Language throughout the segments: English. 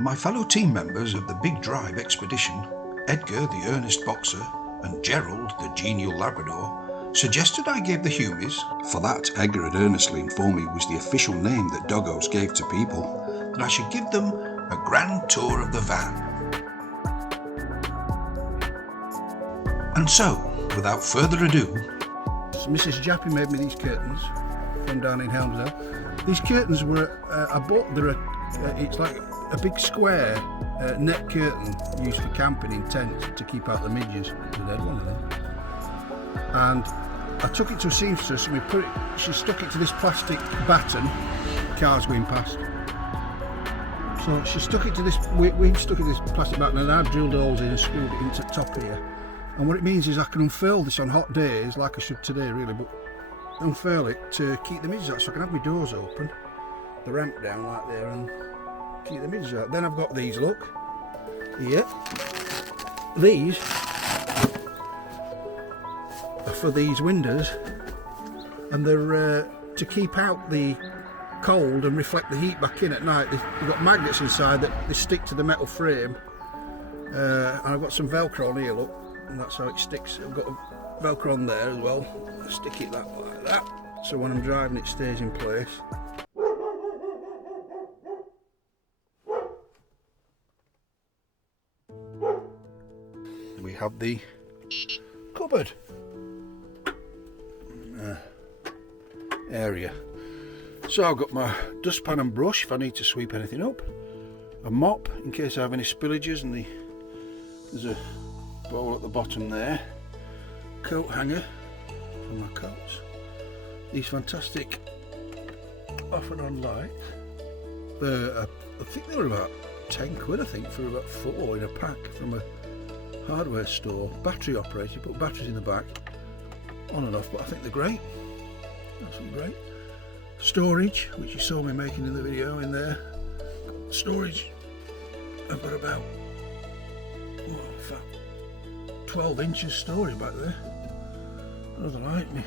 My fellow team members of the Big Drive expedition, Edgar the earnest boxer and Gerald the genial Labrador, suggested I gave the Humies, for that Edgar had earnestly informed me was the official name that doggos gave to people, that I should give them a grand tour of the van. And so, without further ado, Mrs. Jappy made me these curtains from down in Helmsdale. These curtains were, I bought, it's like a big square net curtain used for camping in tents to keep out the midges. The dead one, I think. And I took it to a seamstress and she stuck it to this plastic batten, cars going past. So she stuck it to this, we stuck it to this plastic batten and I drilled holes in and screwed it into the top here. And what it means is I can unfurl this on hot days, like I should today really, but unfurl it to keep the midges out so I can have my doors open, the ramp down like there and keep the midges out. Then I've got these, look, here. These are for these windows and they're to keep out the cold and reflect the heat back in at night. They've got magnets inside that they stick to the metal frame. And I've got some Velcro on here, look. And that's how it sticks. I've got a Velcro on there as well. I stick it like that, so when I'm driving it stays in place. We have the cupboard area. So I've got my dustpan and brush if I need to sweep anything up, a mop in case I have any spillages, and there's a bowl at the bottom there, coat hanger for my coats, these fantastic off and on lights, I think they were about 10 quid I think for about 4 in a pack from a hardware store, battery operated, put batteries in the back, on and off, but I think they're great, absolutely great. Storage, which you saw me making in the video in there, storage, I've got about 12 inches storage back there. Another like me.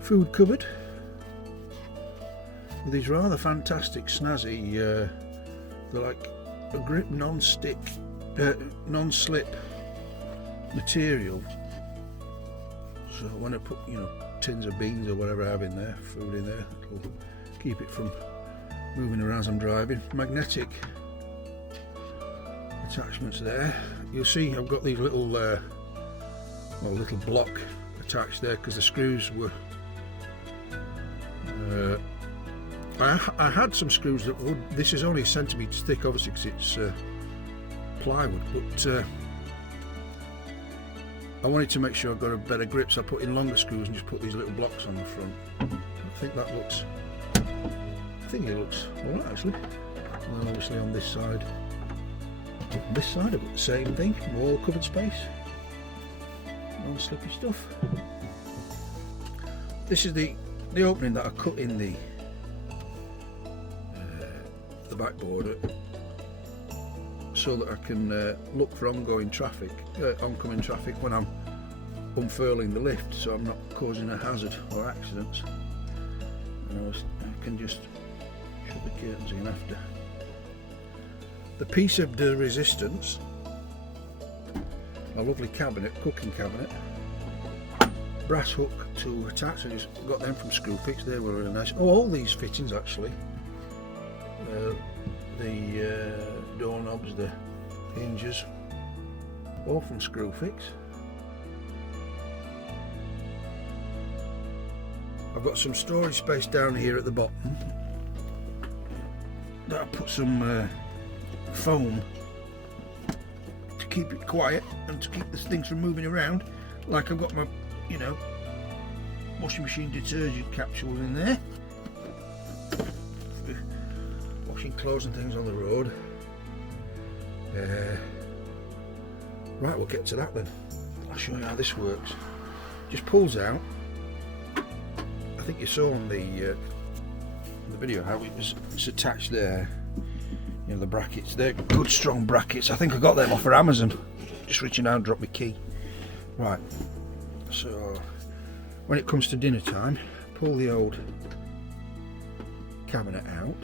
Food cupboard with these rather fantastic snazzy, they're like a grip non-stick, non-slip material. So when I put, tins of beans or whatever I have in there, food in there, it'll keep it from moving around as I'm driving. Magnetic attachments there. You'll see I've got these little little block attached there because the screws were I had some screws that would, this is only a centimetre thick obviously because it's plywood, but I wanted to make sure I got a better grip, so I put in longer screws and just put these little blocks on the front. I think it looks alright actually. And then obviously on this side I've got the same thing, more cupboard space, non-slippy stuff. This is the opening that I cut in the backboard so that I can look for oncoming traffic when I'm unfurling the lift, so I'm not causing a hazard or accidents. And I can just shut the curtains in after. The piece of the resistance, a lovely cabinet, cooking cabinet, brass hook to attach, and I got them from Screwfix, they were really nice. Oh, all these fittings actually, the doorknobs, the hinges, all from Screwfix. I've got some storage space down here at the bottom that I put some foam to keep it quiet and to keep the things from moving around, like I've got my washing machine detergent capsules in there for washing clothes and things on the road. Right, we'll get to that then. I'll show you how this works. Just pulls out. I think you saw on the video how it's attached there. The brackets, they're good strong brackets. I think I got them off of Amazon. Just reaching out and dropped my key. Right, so when it comes to dinner time, pull the old cabinet out,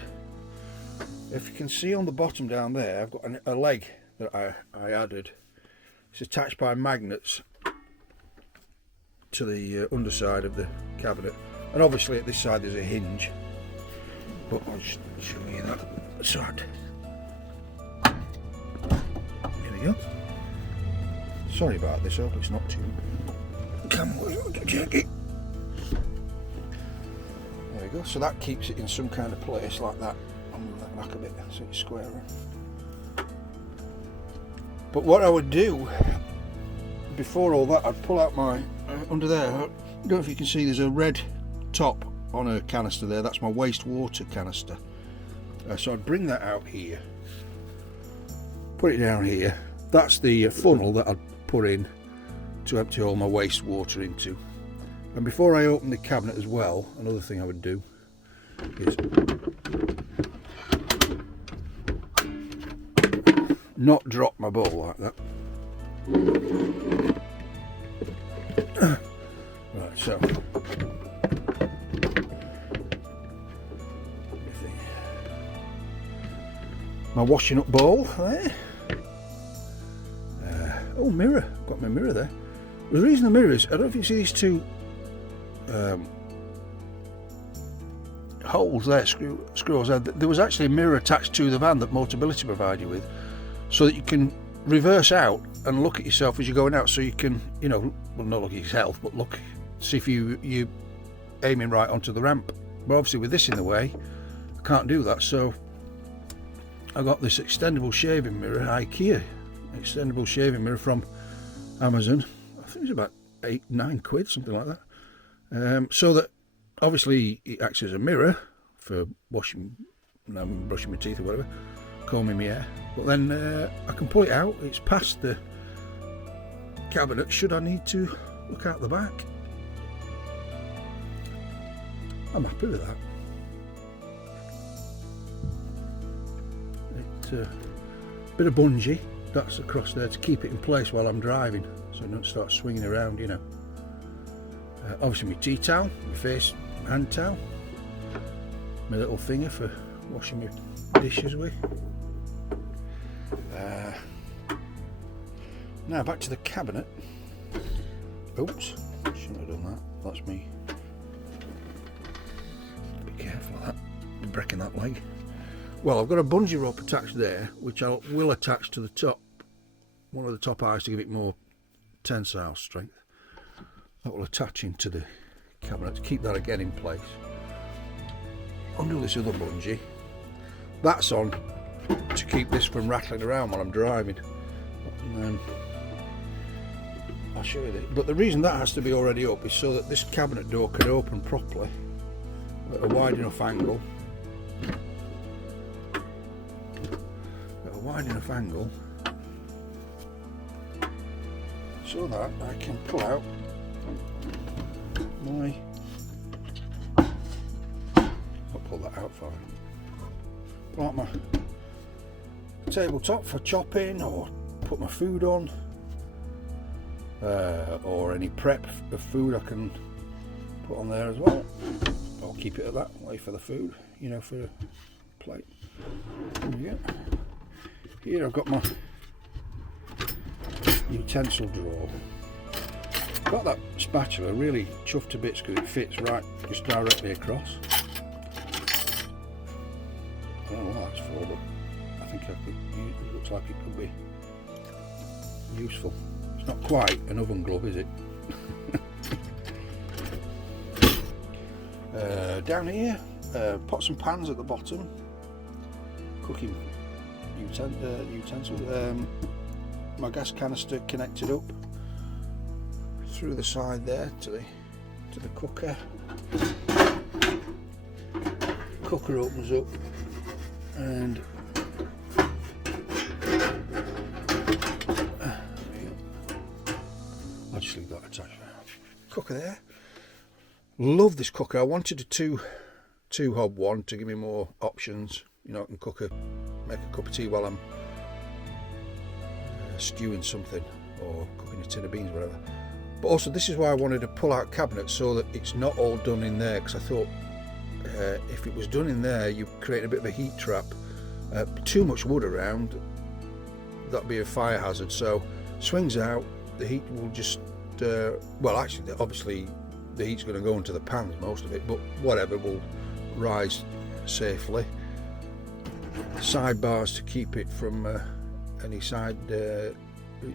If you can see on the bottom down there, I've got a leg that I added. It's attached by magnets to the underside of the cabinet, and obviously at this side there's a hinge, but I'll just show you that side. Here we go. Sorry about this, I hope it's not too... Come on, check it. There we go, so that keeps it in some kind of place like that. I'll move that back a bit so it's squarer. But what I would do before all that, I'd pull out my under there. I don't know if you can see, there's a red top on a canister there. That's my wastewater canister. So I'd bring that out here, put it down here. That's the funnel that I'd put in to empty all my wastewater into. And before I open the cabinet as well, another thing I would do is not drop my bowl like that. Right, so my washing up bowl there. Oh, mirror, got my mirror there. The reason the mirror is, I don't know if you see these two holes there, screws. There was actually a mirror attached to the van that Motability provide you with, so that you can reverse out and look at yourself as you're going out, so you can, you know, well, not look at yourself, but look, see if you aiming right onto the ramp. But obviously with this in the way, I can't do that, so I got this extendable shaving mirror, IKEA extendable shaving mirror from Amazon. I think it's about £8-9, something like that. So that obviously it acts as a mirror for washing, brushing my teeth or whatever, combing my hair. But then I can pull it out. It's past the cabinet should I need to look out the back. I'm happy with that. It's a bit of bungee that's across there to keep it in place while I'm driving, so I don't start swinging around, you know. Obviously my tea towel, my face hand towel, my little finger for washing my dishes with. Now back to the cabinet. Oops, shouldn't have done that. That's me. Be careful of that. Be breaking that leg. Well, I've got a bungee rope attached there, which I will attach to the top, one of the top eyes to give it more tensile strength. That will attach into the cabinet to keep that again in place. Under this other bungee, that's on to keep this from rattling around while I'm driving. And then I'll show you this. But the reason that has to be already up is so that this cabinet door can open properly at a wide enough angle. So that I can pull out my, I'll pull that out for you. Pull out my tabletop for chopping, or put my food on, or any prep of food I can put on there as well. I'll keep it at that way for the food, you know, for a plate. There we go. Here I've got my utensil drawer. Got that spatula really chuffed to bits because it fits right just directly across. I don't know what that's for, but I think it looks like it could be useful. It's not quite an oven glove, is it? Down here, pots and pans at the bottom, cooking utensils. My gas canister connected up through the side there to the cooker. Cooker opens up and I'll just leave that attached. Cooker there. Love this cooker. I wanted a two hob one to give me more options. You know, I can make a cup of tea while I'm stewing something or cooking a tin of beans, whatever. But also this is why I wanted a pull out cabinet, so that it's not all done in there, because I thought if it was done in there you create a bit of a heat trap Too much wood around, that'd be a fire hazard. So swings out, the heat will just well, actually obviously the heat's going to go into the pans, most of it, but whatever, will rise safely. Sidebars to keep it from any side,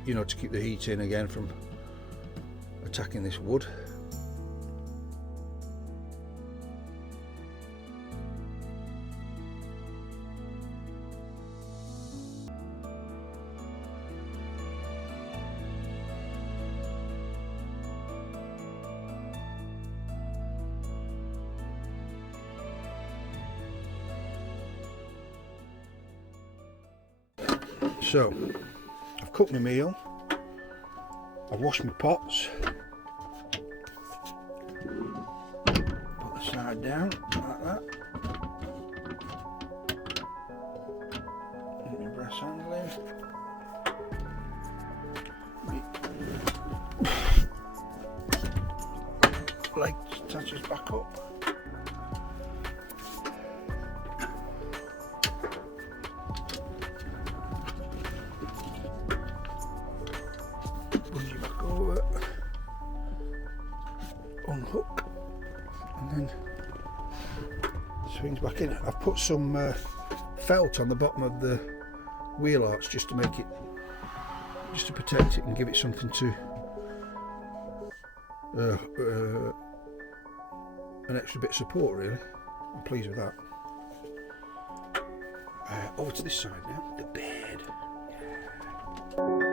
you know, to keep the heat in again from attacking this wood. So, I've cooked my meal, I've washed my pots, put the side down like that, put my brass handle in, leg attaches back up. Bungee back over, unhook, and then swings back in. I've put some felt on the bottom of the wheel arch just to make it, just to protect it and give it something to an extra bit of support, really. I'm pleased with that. Over to this side now, the bed. Yeah.